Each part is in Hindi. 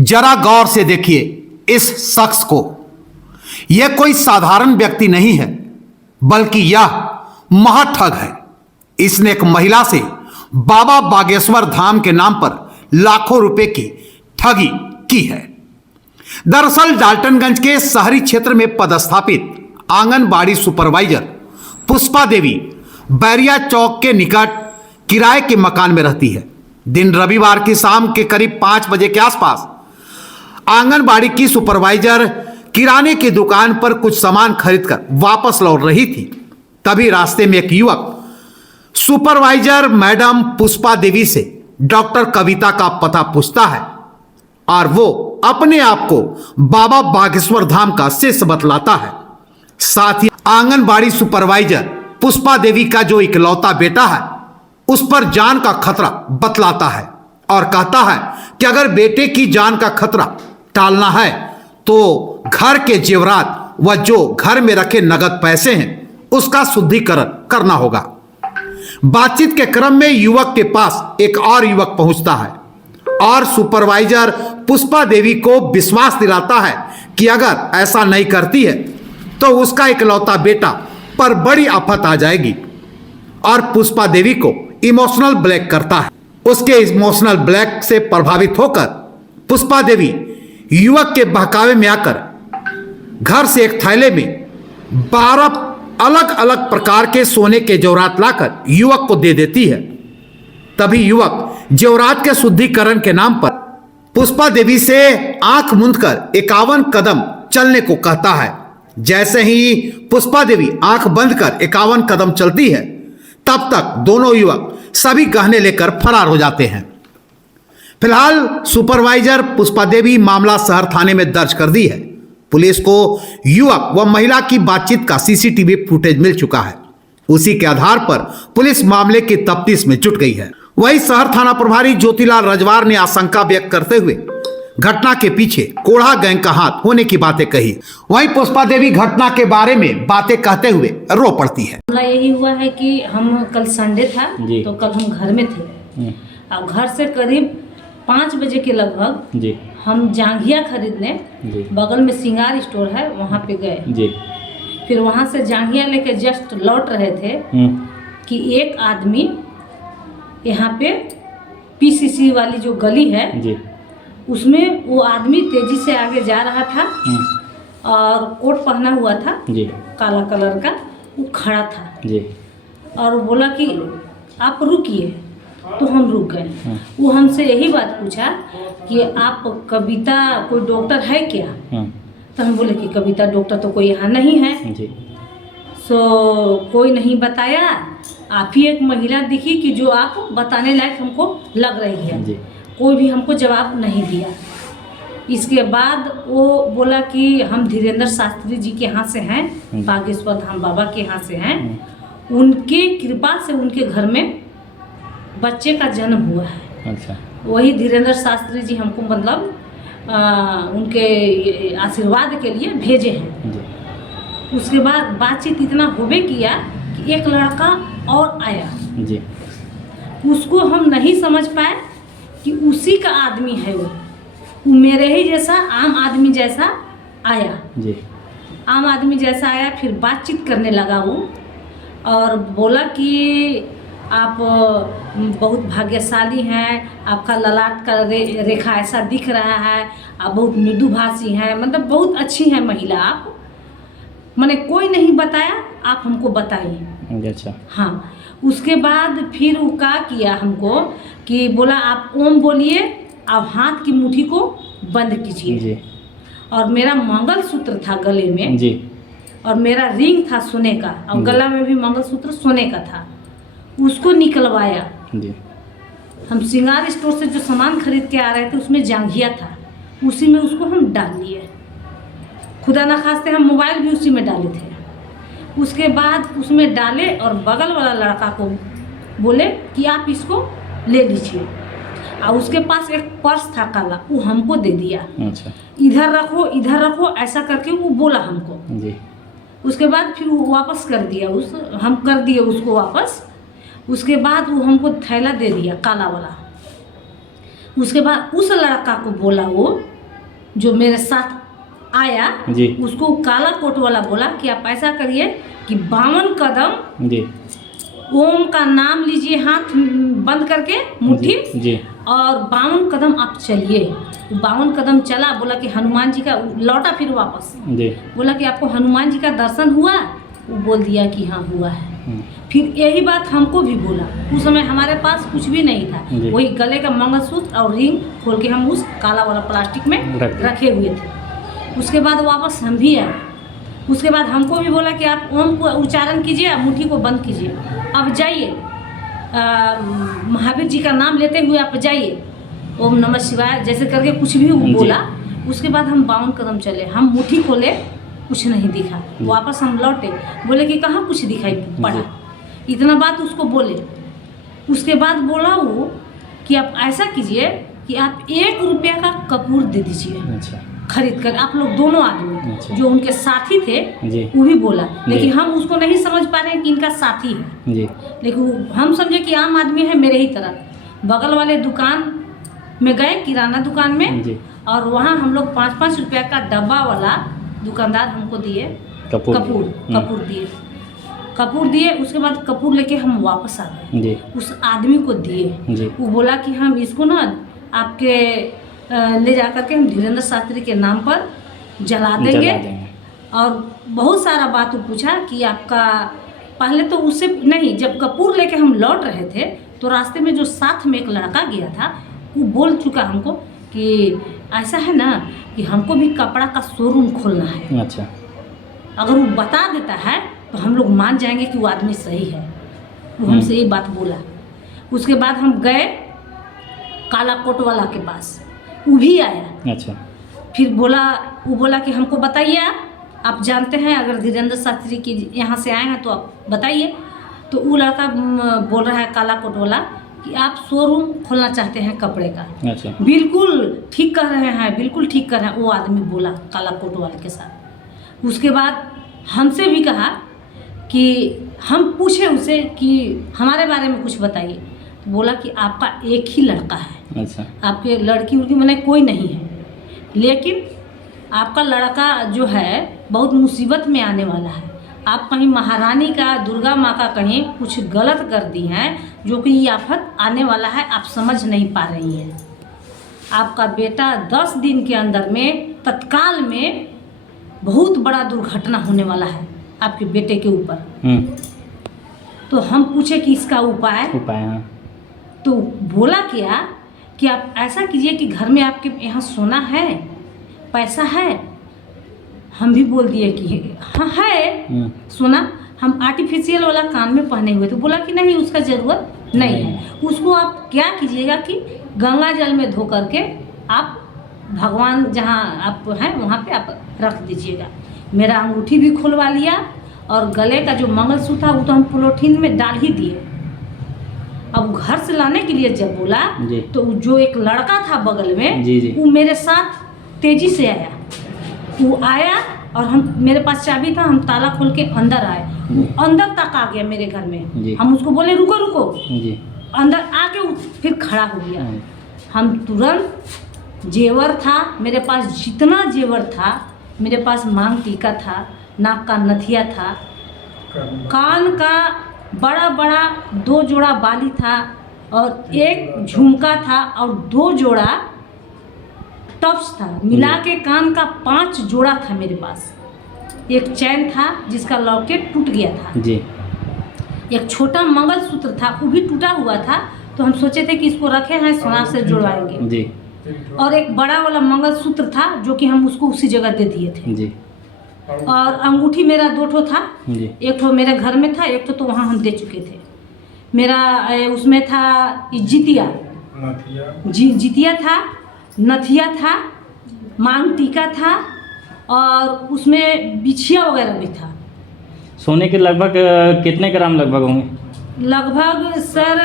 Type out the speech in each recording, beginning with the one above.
जरा गौर से देखिए इस शख्स को। यह कोई साधारण व्यक्ति नहीं है, बल्कि यह महाठग है। इसने एक महिला से बाबा बागेश्वर धाम के नाम पर लाखों रुपए की ठगी की है। दरअसल डाल्टनगंज के शहरी क्षेत्र में पदस्थापित आंगनबाड़ी सुपरवाइजर पुष्पा देवी बैरिया चौक के निकट किराए के मकान में रहती है। दिन रविवार की शाम के करीब 5 बजे के आसपास आंगनबाड़ी की सुपरवाइजर किराने की दुकान पर कुछ सामान खरीदकर वापस लौट रही थी। तभी रास्ते में एक युवक सुपरवाइजर मैडम पुष्पा देवी से डॉक्टर कविता का पता पूछता है और वो अपने आप को बाबा बागेश्वर धाम का शिष्य बतलाता है। साथ ही आंगनबाड़ी सुपरवाइजर पुष्पा देवी का जो इकलौता बेटा है उस पर जान का खतरा बतलाता है और कहता है कि अगर बेटे की जान का खतरा टालना है तो घर के जेवरात व जो घर में रखे नगद पैसे हैं उसका शुद्धिकरण करना होगा। बातचीत के क्रम में युवक के पास एक और युवक पहुंचता है और सुपरवाइजर पुष्पा देवी को विश्वास दिलाता है कि अगर ऐसा नहीं करती है तो उसका इकलौता बेटा पर बड़ी आफत आ जाएगी और पुष्पा देवी को इमोशनल ब्लैक करता है। उसके इमोशनल ब्लैक से प्रभावित होकर पुष्पा देवी युवक के बहकावे में आकर घर से एक थैले में 12 अलग अलग प्रकार के सोने के जेवरात लाकर युवक को दे देती है। तभी युवक जेवरात के शुद्धिकरण के नाम पर पुष्पा देवी से आंख मूंदकर 51 कदम चलने को कहता है। जैसे ही पुष्पा देवी आंख बंद कर 51 कदम चलती है तब तक दोनों युवक सभी गहने लेकर फरार हो जाते हैं। फिलहाल सुपरवाइजर पुष्पा देवी मामला शहर थाने में दर्ज कर दी है। पुलिस को युवक व महिला की बातचीत का सीसीटीवी फुटेज मिल चुका है। उसी के आधार पर पुलिस मामले की तफ्तीश में जुट गई है। वहीं शहर थाना प्रभारी ज्योतिलाल रजवार ने आशंका व्यक्त करते हुए घटना के पीछे कोढ़ा गैंग का हाथ होने की बातें कही। वहीं पुष्पा देवी घटना के बारे में बातें कहते हुए रो पड़ती है। मामला यही हुआ है कि हम कल संडे था तो कल हम घर में थे और घर से करीब 5 बजे के लगभग हम जांघिया खरीदने बगल में सिंगार स्टोर है वहाँ पे गए। फिर वहाँ से जांघिया लेके जस्ट लौट रहे थे कि एक आदमी यहाँ पे पीसीसी वाली जो गली है उसमें वो आदमी तेजी से आगे जा रहा था और कोट पहना हुआ था काला कलर का। वो खड़ा था और बोला कि आप रुकिए, तो हम रुक गए। वो हमसे यही बात पूछा कि आप कविता कोई डॉक्टर है क्या? तो हम बोले कि कविता डॉक्टर तो कोई यहाँ नहीं है। सो कोई नहीं बताया, आप ही एक महिला दिखी कि जो आप बताने लायक हमको लग रही है। कोई भी हमको जवाब नहीं दिया। इसके बाद वो बोला कि हम धीरेन्द्र शास्त्री जी के यहाँ से हैं, बागेश्वर धाम बाबा के यहाँ से हैं। उनके कृपा से उनके घर में बच्चे का जन्म हुआ है। अच्छा। वही धीरेन्द्र शास्त्री जी हमको मतलब उनके आशीर्वाद के लिए भेजे हैं। उसके बाद बातचीत इतना होबे किया कि एक लड़का और आया जी। उसको हम नहीं समझ पाए कि उसी का आदमी है। वो मेरे ही जैसा आम आदमी जैसा आया जी। आम आदमी जैसा आया, फिर बातचीत करने लगा वो और बोला कि आप बहुत भाग्यशाली हैं, आपका ललाट का रेखा ऐसा दिख रहा है, आप बहुत मृदुभाषी हैं, मतलब बहुत अच्छी हैं महिला आप। मैंने कोई नहीं बताया, आप हमको बताइए। अच्छा। हाँ। उसके बाद फिर वो क्या किया हमको कि बोला आप ओम बोलिए, आप हाथ की मुट्ठी को बंद कीजिए। और मेरा मंगलसूत्र था गले में जी। और मेरा रिंग था सोने का और गला में भी मंगलसूत्र सोने का था। उसको निकलवाया जी। हम सिंगार स्टोर से जो सामान खरीद के आ रहे थे उसमें जांघिया था, उसी में उसको हम डाल लिए। खुदा ना खास्ते हम मोबाइल भी उसी में डाले थे। उसके बाद उसमें डाले और बगल वाला लड़का को बोले कि आप इसको ले लीजिए। और उसके पास एक पर्स था काला, वो हमको दे दिया। अच्छा। इधर रखो ऐसा करके वो बोला हमको जी। उसके बाद फिर वो वापस कर दिया, हम कर दिए उसको वापस। उसके बाद वो हमको थैला दे दिया काला वाला। उसके बाद उस लड़का को बोला वो जो मेरे साथ आया जी उसको काला कोट वाला बोला कि आप ऐसा करिए कि 52 कदम जी ओम का नाम लीजिए, हाथ बंद करके मुट्ठी, जी और 52 कदम आप चलिए। 52 कदम चला, बोला कि हनुमान जी का, लौटा फिर वापस, जी बोला कि आपको हनुमान जी का दर्शन हुआ? वो बोल दिया कि हाँ हुआ है। फिर यही बात हमको भी बोला। उस समय हमारे पास कुछ भी नहीं था, जी। वही गले का मंगलसूत्र और रिंग खोल के हम उस काला वाला प्लास्टिक में रख दिया। रखे हुए थे। उसके बाद वापस हम भी आए। उसके बाद हमको भी बोला कि आप ओम को उच्चारण कीजिए, आप मुट्ठी को बंद कीजिए, अब जाइए, महावीर जी का नाम लेते हुए आप जाइए, ओम नमः शिवाय जैसे करके कुछ भी वो जी। बोला। उसके बाद हम 52 कदम चले, हम मुट्ठी खोले, कुछ नहीं दिखा। वापस हम लौटे, बोले कि कहाँ कुछ दिखाई पड़ा। इतना बात उसको बोले। उसके बाद बोला वो कि आप ऐसा कीजिए कि आप 1 रुपया का कपूर दे दीजिए अच्छा खरीद कर, आप लोग दोनों आदमी अच्छा। जो उनके साथी थे जी वो भी बोला, लेकिन जी। हम उसको नहीं समझ पा रहे हैं कि इनका साथी है। जी लेकिन हम समझे कि आम आदमी है मेरे ही तरह। बगल वाले दुकान में गए, किराना दुकान में, जी और वहाँ हम लोग 5-5 रुपया का डब्बा वाला दुकानदार हमको दिए कपूर कपूर दिए। कपूर दिए, उसके बाद कपूर लेके हम वापस आ गए, जी उस आदमी को दिए। जी वो बोला कि हम इसको ना आपके ले जा करके हम धीरेन्द्र शास्त्री के नाम पर जला देंगे। जला देंगे। और बहुत सारा बात वो पूछा कि आपका, पहले तो उससे नहीं, जब कपूर लेके हम लौट रहे थे तो रास्ते में जो साथ में एक लड़का गया था वो बोल चुका हमको कि ऐसा है ना कि हमको भी कपड़ा का शोरूम खोलना है। अच्छा अगर वो बता देता है तो हम लोग मान जाएंगे कि वो आदमी सही है। वो हमसे ये बात बोला। उसके बाद हम गए काला कोट वाला के पास, वो भी आया। अच्छा फिर वो बोला कि हमको बताइए, आप जानते हैं, अगर धीरेन्द्र शास्त्री की यहाँ से आए हैं तो आप बताइए। तो वो लड़का बोल रहा है काला कोट वाला कि आप शोरूम खोलना चाहते हैं कपड़े का। अच्छा बिल्कुल ठीक कर रहे हैं, बिल्कुल ठीक कर रहे हैं, वो आदमी बोला काला कोट वाले के साथ। उसके बाद हमसे भी कहा कि हम पूछे उसे कि हमारे बारे में कुछ बताइए। तो बोला कि आपका एक ही लड़का है, अच्छा आपके लड़की उड़की मैंने कोई नहीं है, लेकिन आपका लड़का जो है बहुत मुसीबत में आने वाला है। आप कहीं महारानी का, दुर्गा माँ का कहीं कुछ गलत कर दी हैं, जो कि ये आफत आने वाला है, आप समझ नहीं पा रही हैं। आपका बेटा 10 दिन के अंदर में तत्काल में बहुत बड़ा दुर्घटना होने वाला है आपके बेटे के ऊपर। तो हम पूछे कि इसका उपाय हाँ तो बोला क्या कि आप ऐसा कीजिए कि घर में आपके यहाँ सोना है, पैसा है। हम भी बोल दिए कि हाँ है सोना, हम आर्टिफिशियल वाला कान में पहने हुए। तो बोला कि नहीं, उसका ज़रूरत नहीं है। उसको आप क्या कीजिएगा कि गंगा जल में धो करके आप भगवान जहाँ आप हैं वहाँ पे आप रख दीजिएगा। मेरा अंगूठी भी खुलवा लिया और गले का जो मंगलसूत्र था वो तो हम पॉलीथीन में डाल ही दिए। अब घर से लाने के लिए जब बोला जी। तो जो एक लड़का था बगल में जी, जी। वो मेरे साथ तेजी से आया। वो आया और मेरे पास चाबी था, हम ताला खोल के अंदर आए। वो अंदर तक आ गया मेरे घर में। जी। हम उसको बोले रुको रुको, जी अंदर आके वो फिर खड़ा हो गया। हम तुरंत, जेवर था मेरे पास, जितना जेवर था मेरे पास, मांग टीका था, नाक का नथिया था, कान का बड़ा बड़ा 2 जोड़ा बाली था, और एक झुमका था, और 2 जोड़ा टप्स था। मिला के कान का 5 जोड़ा था मेरे पास। एक चैन था जिसका लॉकेट टूट गया था जी एक छोटा मंगलसूत्र था वो भी टूटा हुआ था। तो हम सोचे थे कि इसको रखे हैं, सोना से जुड़वाएंगे। जी और एक बड़ा वाला मंगलसूत्र था जो कि हम उसको उसी जगह दे दिए थे। जी और अंगूठी मेरा 2 ठो था, जी एक ठो मेरे घर में था, एक ठो तो वहाँ हम दे चुके थे। मेरा उसमें था जितिया, जितिया था, नथिया था, मांग टीका था, और उसमें बिछिया वगैरह भी था। सोने के लगभग कितने ग्राम लगभग होंगे? लगभग सर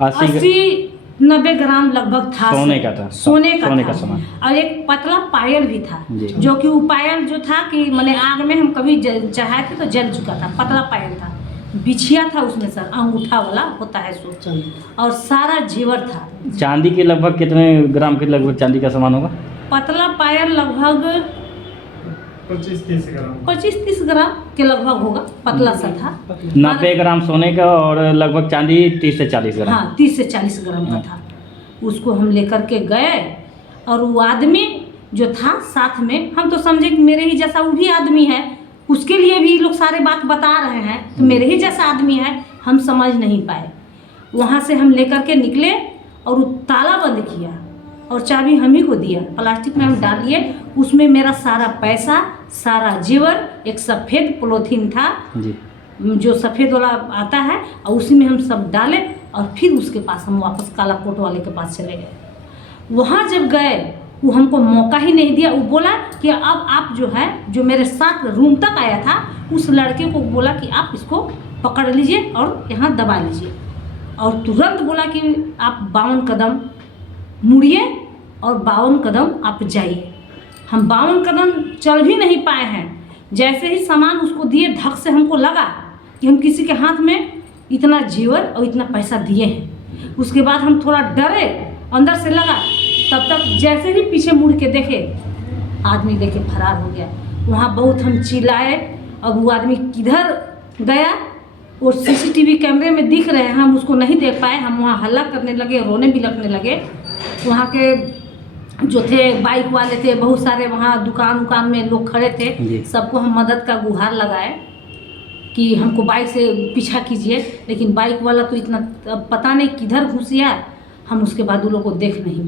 80-90 80-90 ग्राम लगभग था। सोने का था। सोने का सोने था। का सामान। और एक पतला पायल भी था, जी। जो कि वो पायल जो था कि मैंने आग में हम कभी चढ़ाए थे तो जल चुका था, पतला पायल था। बिछिया था उसमें सर, अंगूठा वाला होता है सो, और सारा जेवर था। चांदी के लगभग कितने ग्राम के लगभग चांदी का सामान होगा? पतला पायल लगभग 25-30 ग्राम के लगभग होगा, पतला सा था। 90 ग्राम सोने का और लगभग चांदी 30 से 40 ग्राम। हाँ 30 से 40 ग्राम का था। उसको हम लेकर के गए, और वो आदमी जो था साथ में, हम तो समझे कि मेरे ही जैसा वो भी आदमी है, उसके लिए भी लोग सारे बात बता रहे हैं, तो मेरे ही जैसा आदमी है, हम समझ नहीं पाए। वहाँ से हम लेकर के निकले और वो ताला बंद किया और चाबी हम ही को दिया, प्लास्टिक में हम डालिए। उसमें मेरा सारा पैसा, सारा जेवर, एक सफ़ेद पॉलीथीन था जी। जो सफ़ेद वाला आता है, और उसी में हम सब डाले, और फिर उसके पास हम वापस काला कोट वाले के पास चले गए। वहाँ जब गए, वो हमको मौका ही नहीं दिया। वो बोला कि अब आप जो है, जो मेरे साथ रूम तक आया था, उस लड़के को बोला कि आप इसको पकड़ लीजिए और यहाँ दबा लीजिए, और तुरंत बोला कि आप 52 कदम मुड़िए और 52 कदम आप जाइए। हम 52 कदम चल भी नहीं पाए हैं। जैसे ही सामान उसको दिए, धक से हमको लगा कि हम किसी के हाथ में इतना जेवर और इतना पैसा दिए हैं। उसके बाद हम थोड़ा डरे, अंदर से लगा, तब तक जैसे ही पीछे मुड़ के देखे, आदमी लेके फरार हो गया। वहाँ बहुत हम चिल्लाए, अब वो आदमी किधर गया, और सीसीटीवी कैमरे में दिख रहे हैं, हम उसको नहीं देख पाए। हम वहाँ हल्ला करने लगे, रोने भी लगने लगे। वहाँ के जो थे बाइक वाले थे, बहुत सारे वहाँ दुकान में लोग खड़े थे, सबको हम मदद का गुहार लगाए कि हमको बाइक से पीछा कीजिए, लेकिन बाइक वाला तो इतना पता नहीं किधर घुस गया। हम उसके बाद उन लोगों को देख नहीं